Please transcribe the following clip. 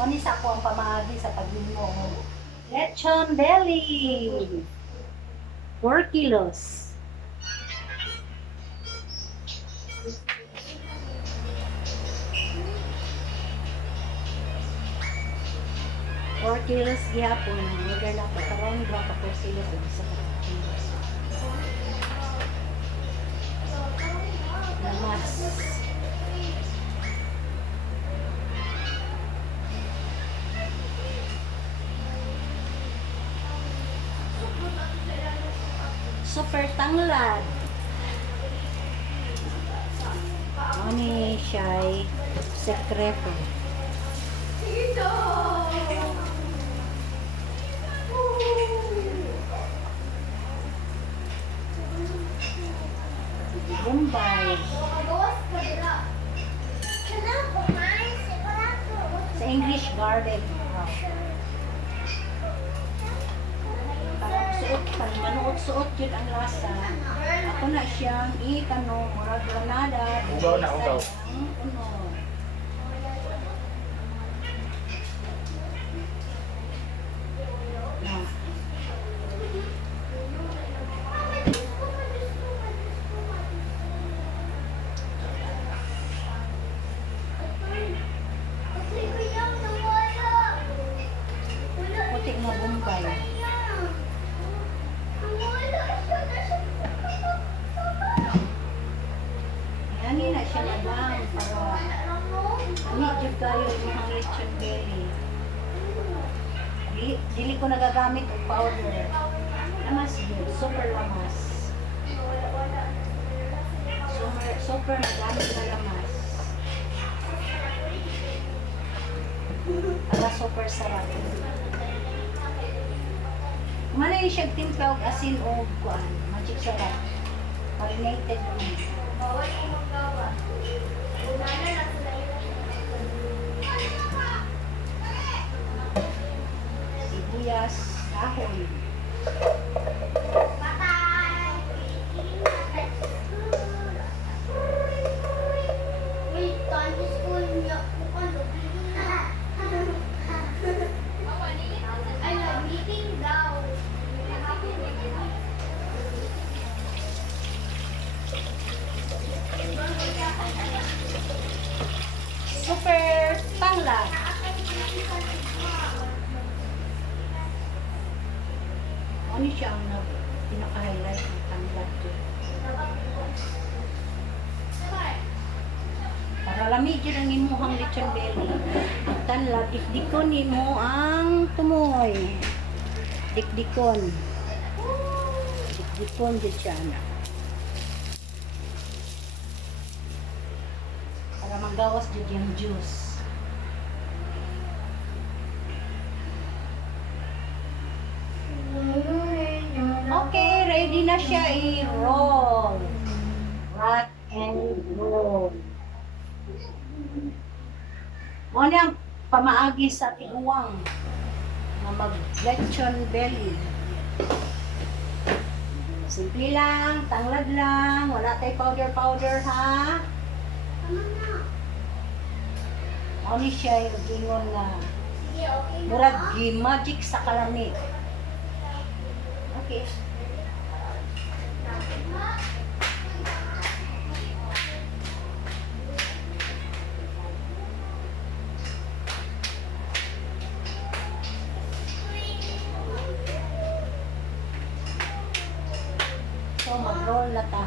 Mani sa ako ang pamagi sa paglumo. Lechon belly. 4 kilos. Or kilos gihapon, order na pa karon 2 ka 4 kilos sa kilos. Lamas. Super tanglad. Ano siya ay sekreto. Bombay. Sa English Garden. Parang manuot-suot yun ang lasa. Ako na siyang murag granada. Ugaw na, ugaw. Puti nga Bombay. Ani na siya na lang para medyo kayo yung mga lechon belly. Dili ko nagagamit ang powder. Lamas yun, super lamas. Super nagamit na lamas. Para super sarap. Mana yung siya timpla og asin o kuan, magic sarap. Marinated naman. Sibuyas, kahoy. Super tanglad. Ano siya ang pinaka-highlight ng tanglad ko? Para lamig yun ang imuhang lechon belly. Ang tanglad, dikdikon mo ang tumoy. Dikdikon. Dikdikon dyan siya na. Para manggawas dyan yung juice. Okay, ready na siya i-roll. Rock and roll. Ano yung pamaagi sa tiguang na mag-lechon belly. Simple lang, tanglad lang, wala tayo powder ha. Ano siya yung gingon na murag magic sa kalamig. Okay. So mag-roll na ta.